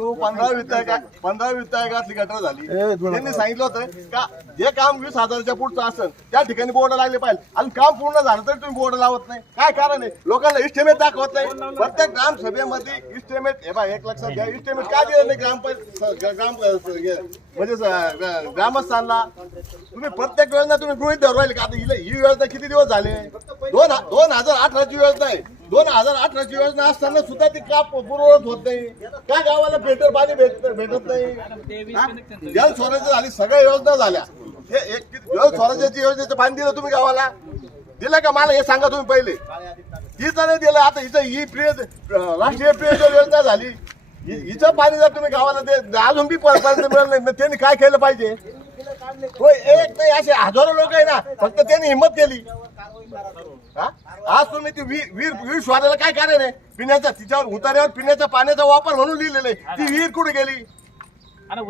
पंधरा वित्त पंधरा वित्तायकातली गटर झाली. त्यांनी सांगितलं होतं का जे काम वीस हजाराच्या पुढचं असेल त्या ठिकाणी बोर्ड लागले पाहिजे. आणि काम पूर्ण झालं तरी तुम्ही बोर्ड लावत नाही. काय कारण आहे? लोकांना इस्टिमेट दाखवत नाही. प्रत्येक ग्रामसभेमध्ये इस्टिमेट हे बा एक लक्षात घ्या. इस्टिमेट का दिलं नाही ग्राम ग्राम म्हणजे ग्रामस्थांना? तुम्ही प्रत्येक योजना तुम्ही गृहित धरू राहिले का? आता ही योजना किती दिवस झाले? दोन दोन हजार अठराची योजना आहे. दोन हजार अठराची योजना असताना सुद्धा ती का पूर्ववत होत नाही. काय गावाला फिल्टर पाणी भेट भेटत नाही. जल स्वराज्य झाली सगळ्या योजना झाल्या. हे एक जल स्वराज्याची योजनेचं पाणी दिलं तुम्ही गावाला? दिलं का मला हे सांगा तुम्ही पहिले. हिचं नाही दिलं आता हिचं ही प्रिय राष्ट्रीय पेयजल योजना झाली. हिचं पाणी जर तुम्ही गावाला दे अजून बी पर्यंत मिळालं नाही त्यांनी काय केलं पाहिजे? होय एक नाही असे हजारो लोक आहे ना फक्त त्यांनी हिंमत केली? आज तुम्ही ती विहीर विहीर शोधायला काय कारण आहे? पिण्याच्या तिच्यावर उतार्यावर पिण्याच्या पाण्याचा वापर म्हणून लिहिलेलं आहे ती विहीर कुठे गेली?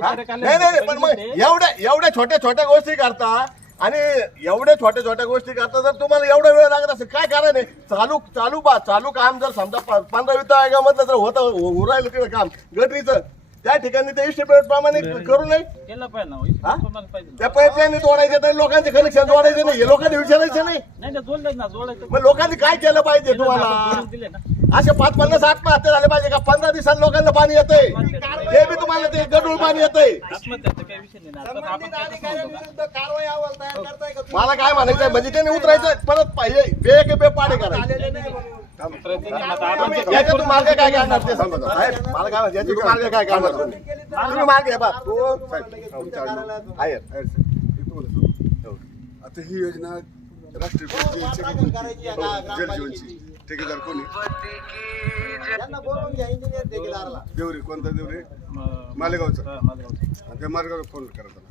हा? नाही नाही नाही, पण मग एवढ्या एवढ्या छोट्या छोट्या गोष्टी करता आणि एवढ्या छोट्या छोट्या गोष्टी करता जर तुम्हाला एवढा वेळ लागत असेल काय कारण आहे? चालू चालू बा चालू काम जर समजा प- पंधरा वित्त आयोगामधलं जर होतं उरायलं तिकडे काम गटरीचं त्या ठिकाणी ते इस्टिमेट प्रमाणे करू नये. केलं पाहिजे ना हा? तुम्हाला पाहिजे ना. त्या पाईपलाईन तोडायचे तर लोकांचे कनेक्शन जोडायचे नाही हे लोकांनी विचारायचं नाही. नाही नाही जोडलं ना जोडायचं. मग लोकांनी काय केलं पाहिजे केलं ना, आपण तुम्हाला जोडून दिले ना. असे पाच पन्नास आत्महत्या झाले पाहिजे का? पंधरा दिवसात लोकांना पाणी येतंय. ते बी तुम्हाला ते गडूळ पाणी येतंय. आत्महत्याचा काही विषय नाही ना. आता आपण त्याचं सांगतो का? मला काय म्हणायचंय? म्हणजे त्यांनी उतरायचं परत पाहिजे बे के बे पाडे करायचे ते- याच्यातून मार्ग काय काढणार ते सांगा साहेब, मला काय म्हणते याच्यातून मार्ग काय काढणार तुम्ही? तुम्ही मार्ग आहे बा. तू आहे आता ही योजना राष्ट्रीय जल जीवनची ठेकेदार कोणी देवरे कोणता देवरे? मालेगावचा. हा, मालेगावचं. आणि त्या मार्गावर फोन करा त्याला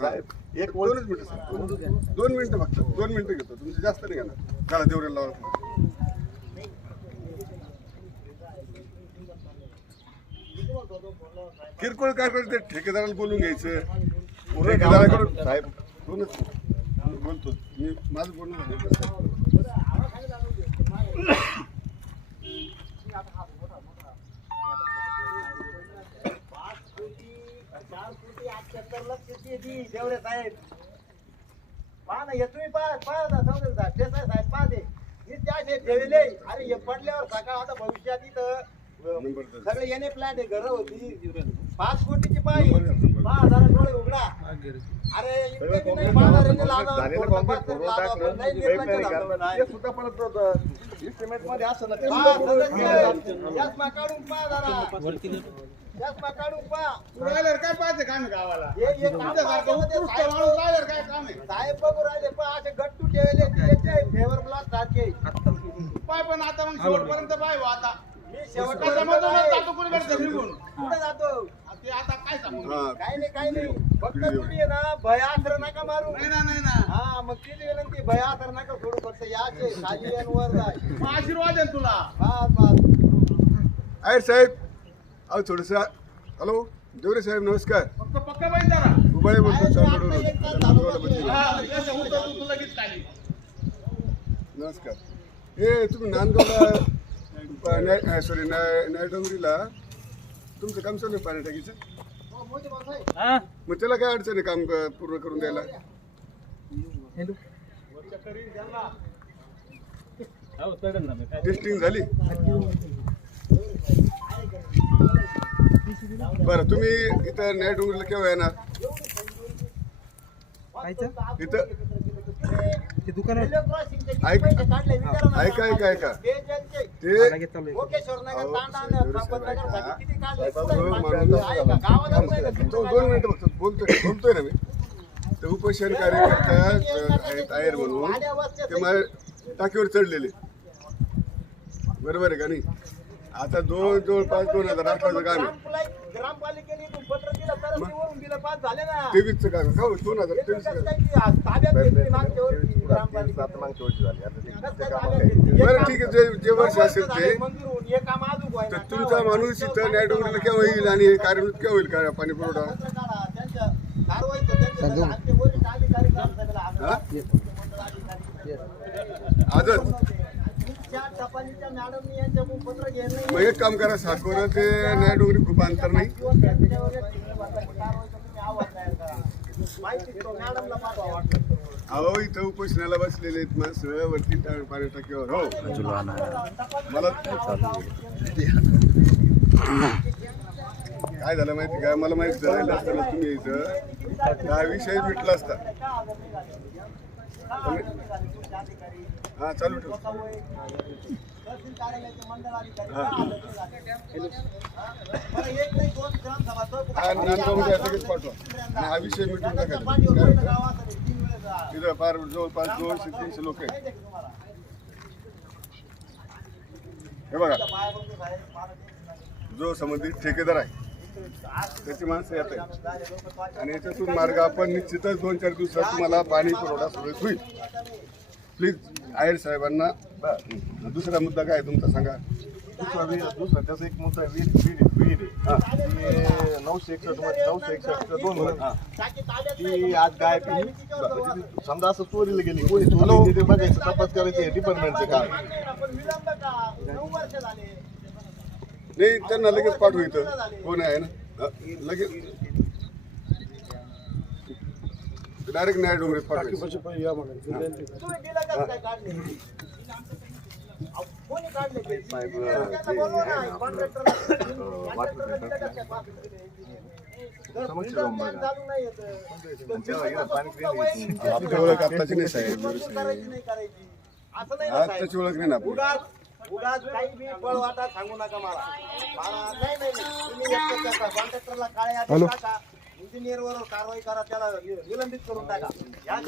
साहेब एक दोनच मिनिटं सर दोन मिनिटं फक्त दोन मिनिटं घेतो. तुमचे जास्त नाही घेणार. चला देवरेला लावा. किरकोळ काय करते ठेकेदाराला बोलून घ्यायचं. ठेकेदाराकडून साहेब दोनच मी बोलतो? मी माझं बोलणं झालं. अरे हे पडल्यावर सकाळ आता भविष्यात इथं. सगळे येणे प्लॅन आहे घर होती पाच कोटीची पाय. पाच हजार डोळे उघडा अरे इतके बी नाही पाच हजारांनी लावलं. झालेलं थोडं कॉन्क्रीट पाच पूर्व लावलं. टाकलं नाही, निर्लज्ज झालं. नाही. ते सुद्धा परत इस्टिमेटमध्ये असं ना ते पाच. चष्मा काढून पहा जरा. चष्मा काढून पहा. काय पाहिजे काम आहे गावाला हे- हे काम तुमच्यासारखं पाहण्यामध्ये उत्कृष्ट साहेब- माणूस राहिल्यावर काय काम आहे साहेब बघू राहिले पण असे गट्टू ठेवले त्याचे फेवर ब्लास्ट सारखे पाय पण आता मग शेवटपर्यंत पाय हो आता काय नाही नाही. फक्त तुम्ही आहे ना भय आसर नका मारू. नाही ना नाही ना. हा मग विनंती नका सोडू फक्त याचे वर जाय आशीर्वाद आहे तुला. बस बस. आहे साहेब अहो थोडस हॅलो देवरे साहेब नमस्कार. फक्त पक्का पाहिजे जरा. उबाळे बोलतो. हा, नमस्कार. हे तुम्ही नांदगावला सॉरी नायडोंगरीला तुमचं काम चालू आहे पाणी टाकीचं? हो? मग त्याला काय अडचण आहे काम क- पूर्ण करून द्यायला? हो, चढेल ना मी काय? टेस्टिंग झाली? बरं तुम्ही इथं नायडोंगरीला केव्हा येणार? इथं? ऐक-. ऐका ऐका दोन मिनिटं फक्त बोलतोय बोलतोय ना मी. ते उपोषण कार्यकर्ता आहेत म्हणून ते माझ्या टाकीवर चढलेले. बरोबर आहे का नाही? आता दोन जवळपास दोन हजार अठराचं काम आहे ग्रामपालिकेने पत्र दिलं तर वरून दिलं पास झाले ना. तेवीसचं काम आहे का हो? दोन हजार तेवीस कसं काय की आज ताब्यात घेतली मागच्या वर्षी ग्रामपालिका आता मागच्या वर्षी झाली. आता ते- कसं ते काय कामं ताब्यात काही- घेतली? बरं काम- ठीक आहे. जे जे वर्ष असेल ते हे काम अजून. तर तुमचा माणूस इथं न्यायडोंगरीला केव्हा येईल आणि हे कार्यान्वित केव्हा होईल का पाणी पुरवठा. पत्र काढा. त्यांच्या कारवाईचं त्यांच्या हातचे वरिष्ठ अधिकारी ग्रामसभेला हा? हजर. आजच अशा टपालीच्या मॅडमनी यांच्याकडून पत्र घ्यायला नाही. मग एक काम करा साकोरा ते नया डोंगरी खूप अंतर नाही. अहो इथं उपोषणाला बसलेले आहेत माणसं वरती पाणी टाकीवर हो. मला काय झालं माहिती का? मला माहिती झालं असताना तुम्ही इथं. हा विषय मिटला असता. हा चालू ठेव. हा पाठवा. हा विषय मिटून टाका तिथं फार जवळपास दोनशे तीनशे लोक आहेत. आहे हे बघा. जो संबंधित ठेकेदार आहे त्याची माणसं येत आहेत. आणि याच्यातून मार्ग आपण निश्चितच दोन चार दिवसात तुम्हाला पाणी पुरवठा सुरळीत होईल. प्लीज आयर साहेबांना दुसरा मुद्दा काय तुमचा सांगा? दुसरा विहीर दुसरा त्याचा एक मुद्दा आहे, विहीर विहीर विहीर आहे नऊशे एकसष्टमध्ये नऊशे एकसष्ट दोन ती आज गाय पिली समजा असं चोरीला गेली कोणी चोरी ते बघायचं तपास करायचं डिपार्टमेंटचं काम नाही त्यांना लगेच पाठवू इथं. कोण आहे ना? हा, लगेच. डायरेक्ट पाठवायचं. चालू नाही तर आपली ओळख आत्ताची नाही साहेब आत्ताची ओळख नाही ना उगाच काही बी पळवाटा सांगू नका मला. मला नाही नाही नाही. तुम्ही एक तर करता कॉन्ट्रॅक्टरला काळे हाती टाका. इंजिनियर वर कारवाई करा त्याला निलंबित करून टाका. या